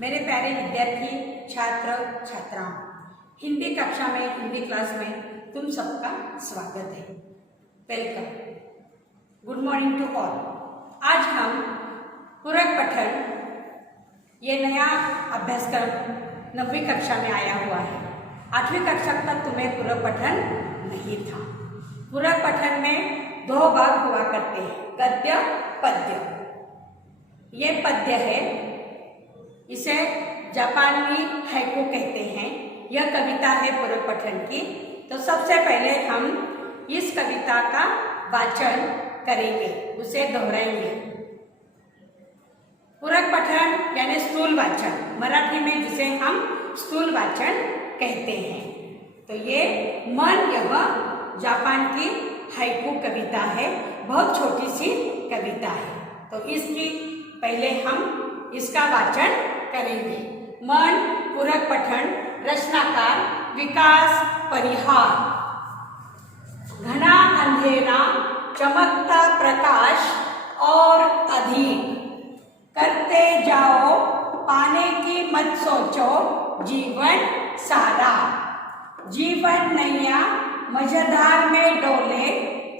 मेरे प्यारे विद्यार्थी छात्र छात्राओं, हिंदी कक्षा में हिंदी क्लास में तुम सबका स्वागत है। Welcome, good morning to all. आज हम पूरक पठन ये नया अभ्यासक्रम 9वीं कक्षा में आया हुआ है। 8वीं कक्षा तक तुम्हें पूरक पठन नहीं था। पूरक पठन में 2 भाग हुआ करते हैं, गद्य पद्य। ये पद्य है, इसे जापानी हाइकू कहते हैं। यह कविता है पूरक पठन की। तो सबसे पहले हम इस कविता का वाचन करेंगे, उसे दोहराएंगे। पूरक पठन यानी स्थूल वाचन, मराठी में जिसे हम स्थूल वाचन कहते हैं। तो ये यह जापान की हाइकू कविता है, बहुत छोटी सी कविता है। तो इसकी पहले हम इसका वाचन करेंगे। मन पूरक पठन, रचनाकार विकास परिहार। घना अंधेरा, चमकता प्रकाश और अधिक, करते जाओ पाने की मत सोचो, जीवन सारा। जीवन नैया मझधार में डोले,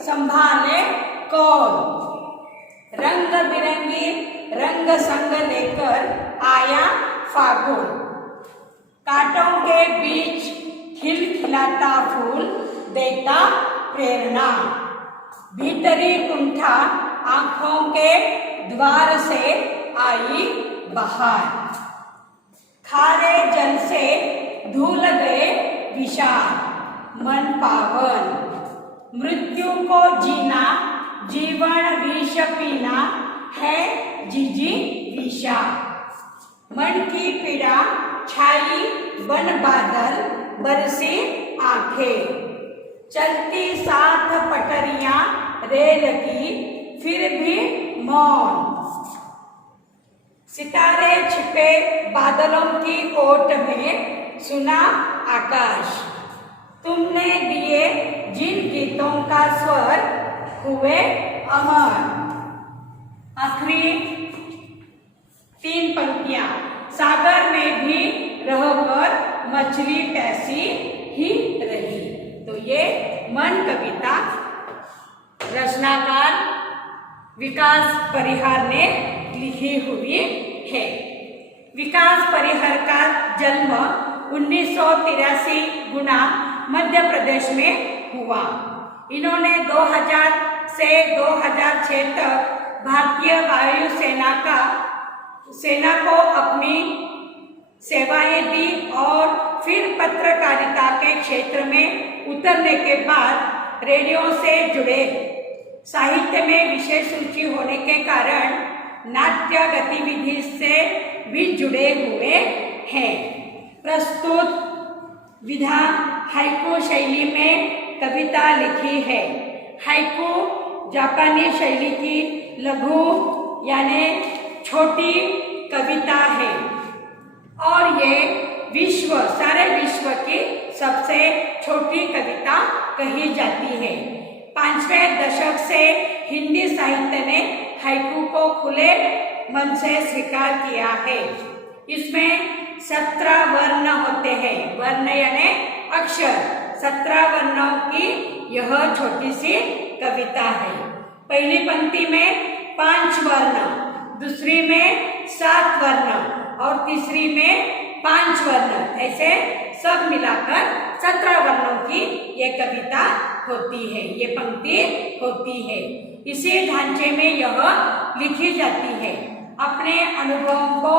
संभाले कौन। रंग बिरंगी रंग संग लेकर आया फागुन, कांटों के बीच खिलखिलाता फूल देता प्रेरणा। भीतरी कुंठा आंखों के द्वार से आई बहार, खारे जल से धुल गए विषाद, मन पावन। मृत्यु को जीना जीवन विष पीना है जिजी विषा। मन की पीड़ा छाई बन बादल, बरसी आंखें। चलती साथ पटरियां रेल की, फिर भी मौन। सितारे छिपे बादलों की ओट में, सुना आकाश। तुमने दिए जिन गीतों का स्वर, हुए अमर। आखिरी 3 पंक्तियां। सागर में भी रहकर मछली प्यासी ही रही। तो ये मन कविता रचनाकार विकास परिहार ने लिखी हुई है। विकास परिहार का जन्म 1983 गुना मध्य प्रदेश में हुआ। इन्होंने 2000 से 2006 तक भारतीय वायुसेना सेना को अपनी सेवाएं दी और फिर पत्रकारिता के क्षेत्र में उतरने के बाद रेडियो से जुड़े। साहित्य में विशेष रुचि होने के कारण नाट्य गतिविधि से भी जुड़े हुए हैं। प्रस्तुत विधा हाइकू शैली में कविता लिखी है। हाइकू जापानी शैली की लघु यानी छोटी कविता है और ये सारे विश्व की सबसे छोटी कविता कही जाती है। 5वें दशक से हिंदी साहित्य ने हाइकू को खुले मन से स्वीकार किया है। इसमें 17 वर्ण होते हैं। वर्ण यानी अक्षर। 17 वर्णों की यह छोटी सी कविता है। पहली पंक्ति में 5 वर्ण, दूसरी में 7 वर्ण और तीसरी में 5 वर्ण, ऐसे सब मिलाकर 17 वर्णों की ये कविता होती है, ये पंक्ति होती है। इसी ढांचे में यह लिखी जाती है। अपने अनुभवों को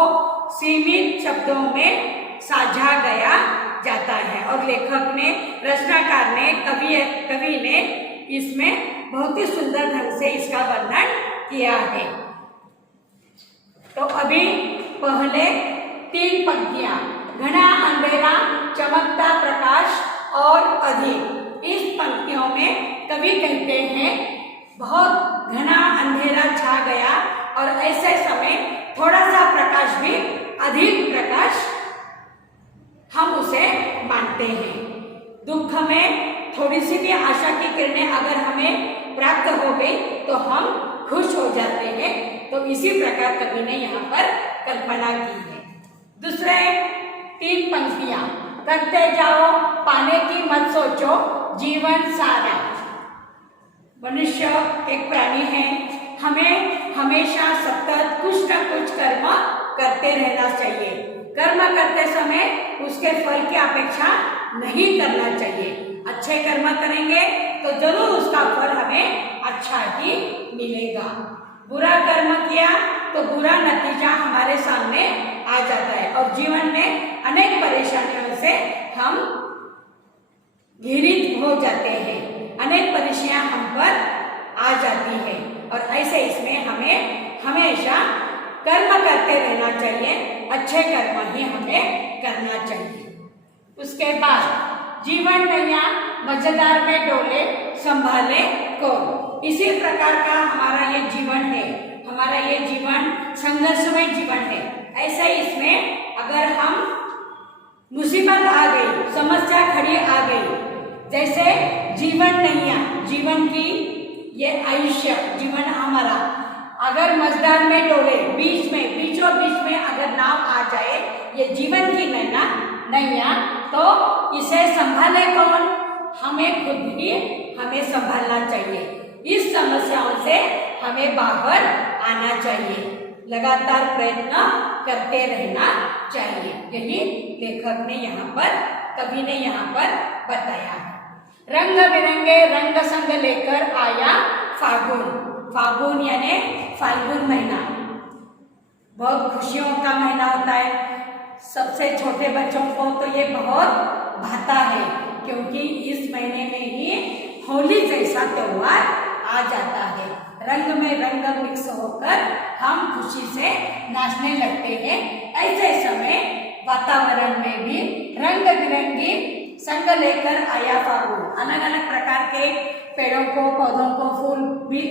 सीमित शब्दों में साझा गया जाता है और लेखक ने, रचनाकार ने, कवि ने इसमें बहुत ही सुंदर ढंग से इसका वर्णन किया है। तो अभी पहले 3 पंक्तियां। घना अंधेरा, चमकता प्रकाश और अधिक। इस पंक्तियों में कवि कहते हैं बहुत घना अंधेरा छा गया और ऐसे समय थोड़ा सा प्रकाश भी अधिक प्रकाश हम उसे मानते हैं। दुख में थोड़ी सी भी आशा की किरणें अगर हमें प्राप्त हो गई तो हम खुश हो जाते हैं। तो इसी प्रकार कवि ने यहाँ पर कल्पना की है। दूसरे 3 पंक्तियां, करते जाओ पाने की मत सोचो जीवन सारा। मनुष्य एक प्राणी है, हमें हमेशा सतत कुछ न कुछ कर्म करते रहना चाहिए। कर्म करते समय उसके फल की अपेक्षा नहीं करना चाहिए। अच्छे कर्म करेंगे तो जरूर उसका फल हमें अच्छा ही मिलेगा। बुरा कर्म किया तो बुरा नतीजा हमारे सामने आ जाता है और जीवन में अनेक परेशानियों से हम घिरित हो जाते हैं, अनेक परेशानियां हम पर आ जाती है। और ऐसे इसमें हमें हमेशा कर्म करते रहना चाहिए, अच्छे कर्म ही हमें करना चाहिए। उसके बाद जीवन नैया मजेदार में डोले संभाले को, इसी प्रकार का हमारा ये जीवन है, हमारा ये जीवन संघर्षमय जीवन है। ऐसा इसमें अगर हम मुसीबत आ गई, समस्या खड़ी आ गई, जैसे जीवन नैया, जीवन की ये आयुष्य जीवन हमारा अगर मझधार में डोले, बीचों बीच में अगर नाव आ जाए ये जीवन की नैया, तो इसे संभाले कौन? हमें खुद ही हमें संभालना चाहिए। इस समस्याओं से हमें बाहर आना चाहिए, लगातार प्रयत्न करते रहना चाहिए। यही लेखक ने यहाँ पर, कवि ने यहाँ पर बताया है। रंग बिरंगे रंग संग लेकर आया फागुन। फागुन यानी फाल्गुन महीना बहुत खुशियों का महीना होता है। सबसे छोटे बच्चों को तो ये बहुत भाता है, क्योंकि इस महीने में ही होली जैसा त्योहार आ जाता है। रंग में रंग मिक्स होकर हम खुशी से नाचने लगते हैं। ऐसे समय वातावरण में भी रंग बिरंगी संग लेकर आया फागुन। अलग अलग प्रकार के पेड़ों को, पौधों को फूल भी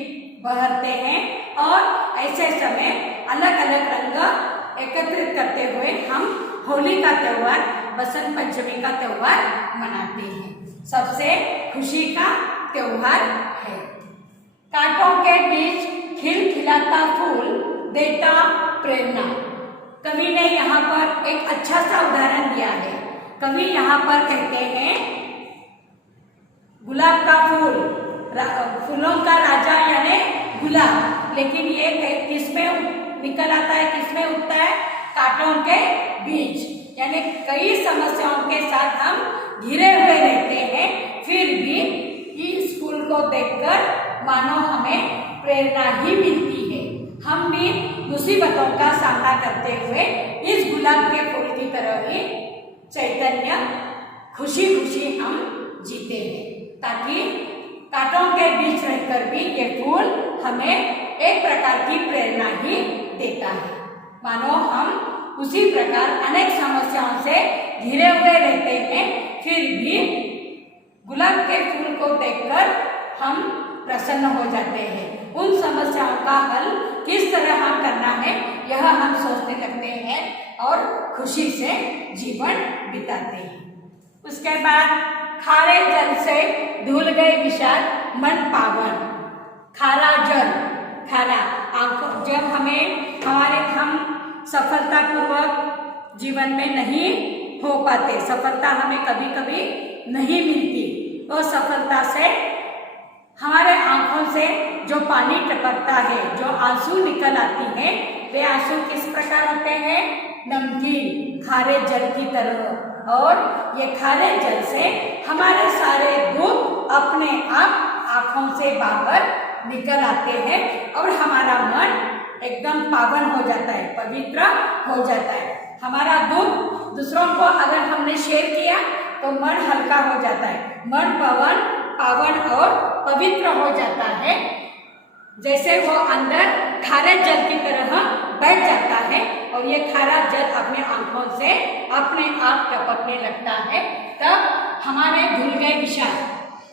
बहरते हैं और ऐसे समय अलग अलग रंग एकत्रित करते हुए हम होली का त्योहार, बसंत पंचमी का त्योहार मनाते हैं। सबसे खुशी का त्योहार है। कांटों के बीच खिलखिलाता फूल देता प्रेरणा। कवि ने यहाँ पर एक अच्छा सा उदाहरण दिया है। कवि यहाँ पर कहते हैं गुलाब का फूल, फूलों का राजा यानी गुलाब, लेकिन ये किसमें निकल आता है, किसमें उगता है? कांटों के बीच। यानी कई समस्याओं के साथ हम घिरे हुए रहते हैं, फिर भी इस फूल को देखकर मानो हमें प्रेरणा ही मिलती है। हम भी मुसीबतों का सामना करते हुए इस गुलाब के फूल की तरह ही चैतन्य खुशी खुशी हम जीते हैं, ताकि कांटों के बीच रहकर भी ये फूल हमें एक प्रकार की प्रेरणा ही देता है। मानो हम उसी प्रकार अनेक समस्याओं से घिरे हुए रहते हैं, फिर भी गुलाब के फूल को देखकर हम प्रसन्न हो जाते हैं। उन समस्याओं का हल किस तरह हम करना है यह हम सोचने लगते हैं और खुशी से जीवन बिताते हैं। उसके बाद खारे जल से धुल गए विषाद मन पावन। खारा जल, खारा आंखों, जब हम सफलतापूर्वक जीवन में नहीं हो पाते, सफलता हमें कभी कभी नहीं मिलती, तो सफलता से हमारे आंखों से जो पानी टपकता है, जो आंसू निकल आती है, वे आंसू किस प्रकार होते हैं? नमकीन खारे जल की तरह। और ये खारे जल से हमारे सारे दुख अपने आप आंखों से बाहर निकल आते हैं और हमारा मन एकदम पावन हो जाता है, पवित्र हो जाता है। हमारा दुख दूसरों को अगर हमने शेयर किया तो मन हल्का हो जाता है, मन पावन और पवित्र हो जाता है। जैसे वो अंदर खारे जल की तरह बैठ जाता है और ये खारा जल अपने आंखों से अपने आप टपकने लगता है, तब हमारे धुल गए विषाद,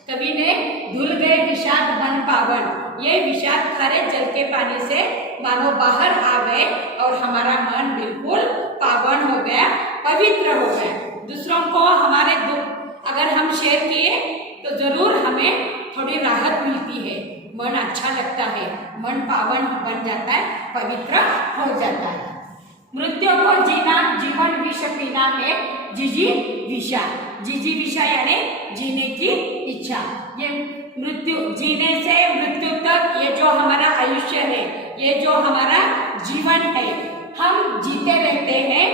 कवि ने धुल गए विषाद मन पावन, ये विषाद खारे जल के पानी से मानो बाहर आ गए और हमारा मन बिल्कुल पावन हो गया, पवित्र हो गया। दूसरों को हमारे दुख अगर हम शेयर किए तो जरूर हमें थोड़ी राहत मिलती है, मन अच्छा लगता है, मन पावन बन जाता है, पवित्र हो जाता है। मृत्यु को जीना, जीवन विष पीना है जिजी विषा। जिजी विषा यानी जीने की इच्छा। ये मृत्यु, जीने से मृत्यु तक ये जो हमारा आयुष्य है, ये जो हमारा जीवन है, हम जीते रहते हैं।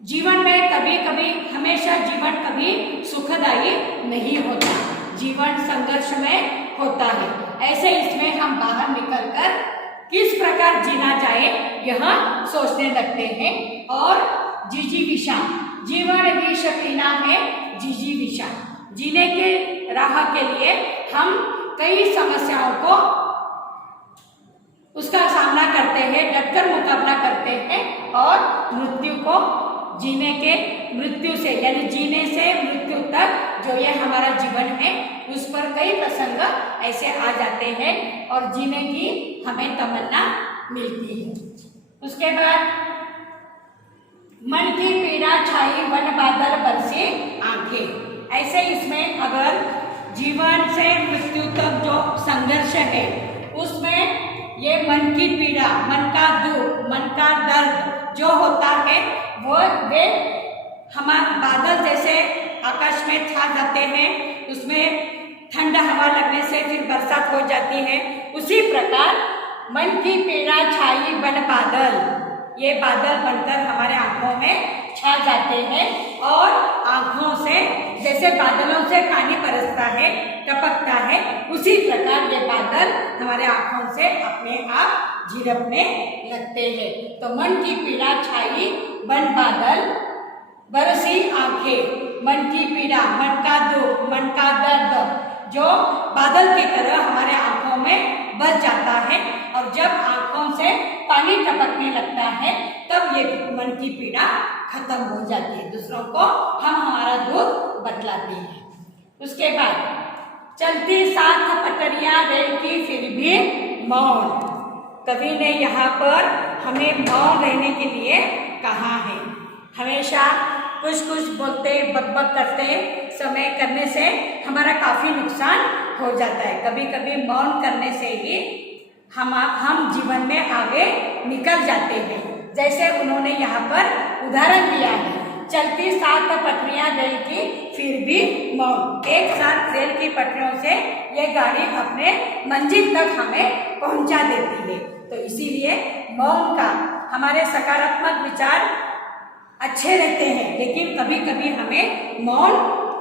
जीवन में कभी कभी, हमेशा जीवन कभी सुखदायी नहीं होता, जीवन संघर्ष में होता है। ऐसे इसमें हम बाहर निकलकर किस प्रकार जीना जाए यह सोचने लगते हैं। और जिजीविषा, जीवन विष पीना है जिजीविषा। जीने के राह के लिए हम कई समस्याओं को, उसका सामना करते हैं, डटकर मुकाबला करते हैं और मृत्यु को, जीने के मृत्यु से यानी जीने से मृत्यु तक जो ये हमारा जीवन है उस पर कई प्रसंग ऐसे आ जाते हैं और जीने की हमें तमन्ना मिलती है। उसके बाद मन की पीड़ा छाई वन बादल बरसे आंखें। ऐसे इसमें अगर जीवन से मृत्यु तक जो संघर्ष है उसमें ये मन की पीड़ा, मन का दुख, मन का दर्द जो होता है वे हमारे बादल जैसे आकाश में छा जाते हैं, उसमें ठंडा हवा लगने से फिर बरसात हो जाती है। उसी प्रकार मन की पीड़ा छाई बन बादल, ये बादल बनकर हमारे आंखों में छा जाते हैं और आंखों से जैसे बादलों से पानी बरसता है, टपकता है, उसी प्रकार ये बादल हमारे आंखों से अपने आप झिरकने लगते हैं। तो मन की पीड़ा छाई बन बादल बरसी आंखें। मन की पीड़ा, मन का दुख, मन का दर्द जो बादल की तरह हमारे आंखों में बस जाता है और जब आंखों से पानी टपकने लगता है तब ये मन की पीड़ा खत्म हो जाती है, दूसरों को हम हमारा दुख बतलाते हैं। उसके बाद चलती साथ पटरियां रेल की फिर भी मौन। कवि ने यहाँ पर हमें मौन रहने के लिए कहा है। हमेशा कुछ कुछ बोलते, बकबक करते समय करने से हमारा काफ़ी नुकसान हो जाता है। कभी कभी मौन करने से ही हम जीवन में आगे निकल जाते हैं। जैसे उन्होंने यहाँ पर उदाहरण दिया है, चलती सात पटरियां रेल की फिर भी मौन। एक साथ रेल की पटरियों से ये गाड़ी अपने मंजिल तक हमें पहुंचा देती है। तो इसीलिए मौन का, हमारे सकारात्मक विचार अच्छे रहते हैं लेकिन कभी कभी हमें मौन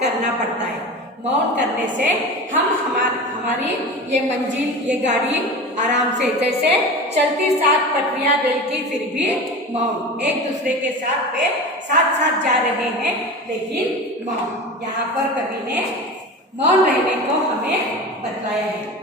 करना पड़ता है। मौन करने से हम हमारी ये मंजिल, ये गाड़ी आराम से, जैसे चलती सात पटरियां रेल की फिर भी मौन, एक दूसरे के साथ वे साथ साथ जा रहे हैं लेकिन मौन। यहाँ पर कवि ने मौन रहने को हमें बतलाया है।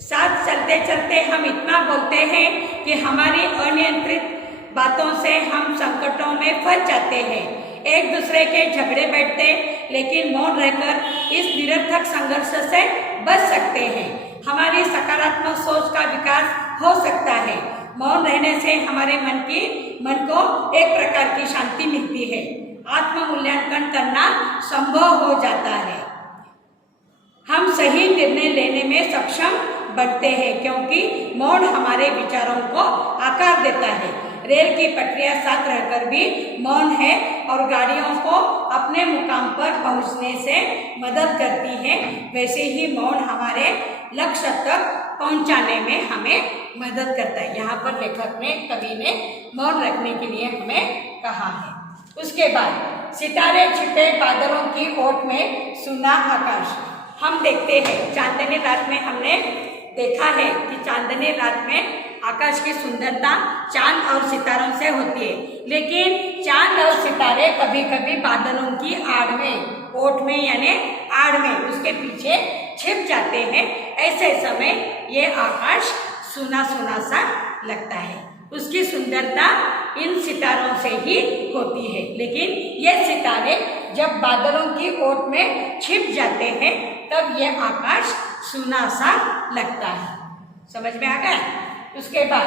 साथ चलते चलते हम इतना बोलते हैं कि हमारी अनियंत्रित बातों से हम संकटों में फंस जाते हैं, एक दूसरे के झगड़े बैठते, लेकिन मौन रहकर इस निरर्थक संघर्ष से बच सकते हैं। हमारी सकारात्मक सोच का विकास हो सकता है। मौन रहने से हमारे मन को एक प्रकार की शांति मिलती है, आत्म मूल्यांकन करना संभव हो जाता है, हम सही निर्णय लेने में सक्षम बनते हैं क्योंकि मौन हमारे विचारों को आकार देता है। रेल की पटरियां साथ रहकर भी मौन है और गाड़ियों को अपने मुकाम पर पहुंचने से मदद करती है, वैसे ही मौन हमारे लक्ष्य तक पहुंचाने में हमें मदद करता है। यहाँ पर लेखक ने, कवि ने मौन रखने के लिए हमें कहा है। उसके बाद सितारे छिपे बादलों की ओट में सुना आकाश। हम देखते हैं चांदनी रात में, हमने देखा है कि चांदनी रात में आकाश की सुंदरता चांद और सितारों से होती है, लेकिन चांद और सितारे कभी कभी बादलों की आड़ में, ओट में यानी आड़ में, उसके पीछे छिप जाते हैं। ऐसे समय ये आकाश सुना सुना सा लगता है। उसकी सुंदरता इन सितारों से ही होती है, लेकिन ये सितारे जब बादलों की ओट में छिप जाते हैं तब ये आकाश सुना सा लगता है। समझ में आ गया? उसके बाद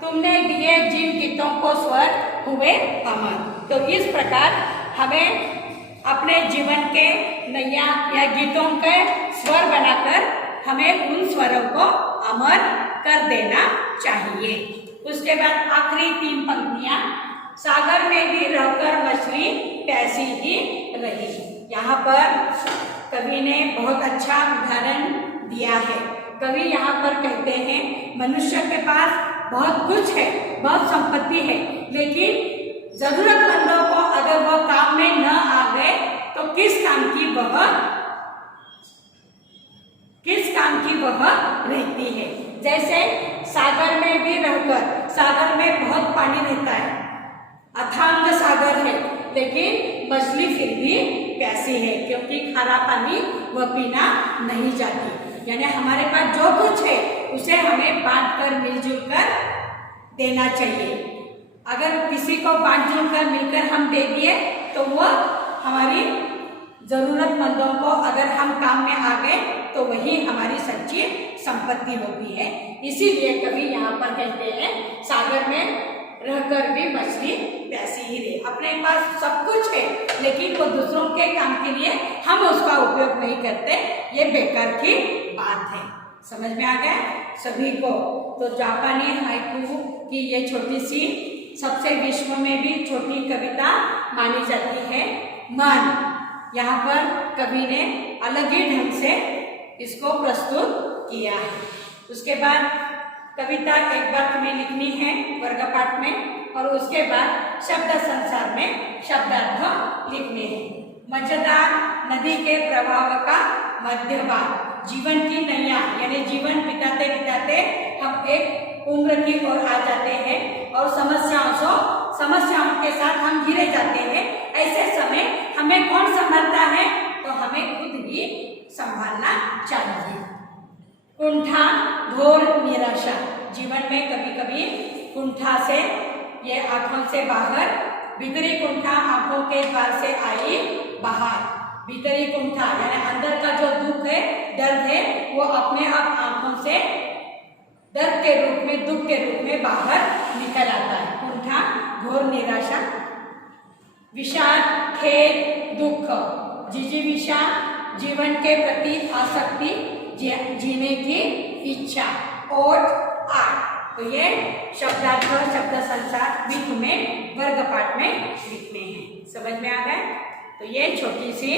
तुमने दिए जिन गीतों को स्वर हुए अमर। तो इस प्रकार हमें अपने जीवन के नैया या गीतों के स्वर बनाकर हमें उन स्वरों को अमर कर देना चाहिए। उसके बाद आखिरी 3 पंक्तियां, सागर में भी रहकर मछली प्यासी ही रही। यहाँ पर कवि ने बहुत अच्छा उदाहरण दिया है। कवि यहाँ पर कहते हैं मनुष्य के पास बहुत कुछ है, बहुत संपत्ति है, लेकिन जरूरतमंदों को अगर वह काम में न आ गए तो किस काम की वह रहती है। जैसे सागर में भी रहकर, सागर में बहुत पानी रहता है, अथांग सागर है, लेकिन मछली फिर भी प्यासी है, क्योंकि खारा पानी वह पीना नहीं चाहती। यानी हमारे पास जो कुछ है उसे हमें बांटकर मिलजुल कर देना चाहिए। अगर किसी को बांट-जुल कर मिलकर हम दे दिए तो वह हमारी जरूरतमंदों को अगर हम काम में आ गए तो वही हमारी सच्ची संपत्ति होती है। इसीलिए कवि यहाँ पर कहते हैं सागर में रहकर भी मछली प्यासी ही रहे। अपने पास सब कुछ है, लेकिन वो दूसरों के काम के लिए हम उसका उपयोग नहीं करते, ये बेकार की बात है। समझ में आ गया सभी को? तो जापानी हाइकू की ये छोटी सी, सबसे विश्व में भी छोटी कविता मानी जाती है मन। यहाँ पर कवि ने अलग ही ढंग से इसको प्रस्तुत किया है। उसके बाद कविता एक वर्ग में लिखनी है, वर्गपाठ में, और उसके बाद शब्द संसार में शब्दार्थ लिखने हैं। मजेदार नदी के प्रवाह का मध्य भाग, जीवन की नैया, यानी जीवन बिताते बिताते हम एक उम्र की ओर आ जाते हैं और समस्याओं के साथ हम घिरे जाते हैं। ऐसे समय हमें कौन संभालता है? तो हमें खुद ही संभालना चाहिए। कुंठा, घोर निराशा, जीवन में कभी कभी कुंठा से, ये आंखों से बाहर, भीतरी कुंठा आंखों के द्वार से आई बाहर। भीतरी कुंठा यानी अंदर का जो दुख है, दर्द है, वो अपने आप आंखों से दर्द के रूप में, दुख के रूप में बाहर निकल आता है। कुंठा, घोर निराशा। विषाद, खेद, दुख, जिजीविषा, जीवन के प्रति आसक्ति, जीने की इच्छा, ओट, आट। तो ये शब्दार्थ, शब्द संसार भी तुम्हें वर्गपाठ में लिखने हैं। समझ में आ गए? तो ये छोटी सी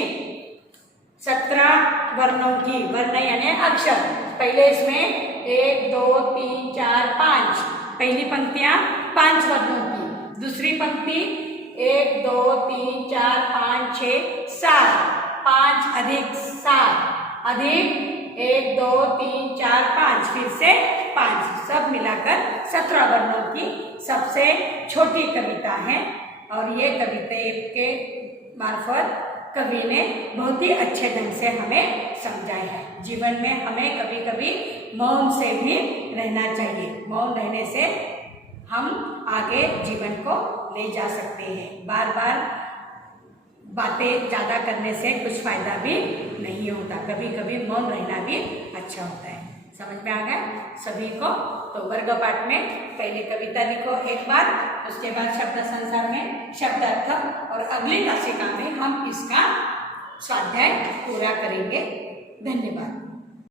17 वर्णों की, वर्ण यानी अक्षर। पहले इसमें 1 2 3 4 5, पहली पंक्तियां 5 वर्णों की, दूसरी पंक्ति 1 2 3 4 5 6 7, 5 अधिक 7 अधिक 1 2 3 4 5, फिर से 5, सब मिलाकर 17 वर्णों की सबसे छोटी कविता है। और ये कविता के मार्फत कवि ने बहुत ही अच्छे ढंग से हमें समझाया है। जीवन में हमें कभी कभी मौन से भी रहना चाहिए। मौन रहने से हम आगे जीवन को ले जा सकते हैं। बार बार बातें ज़्यादा करने से कुछ फायदा भी नहीं होता, कभी कभी मौन रहना भी अच्छा होता है। समझ में आ गया सभी को? तो वर्गपाठ में पहले कविता लिखो एक बार, उसके बाद शब्द संसार में शब्दार्थ, और अगली तासिका में हम इसका स्वाध्याय पूरा करेंगे। धन्यवाद।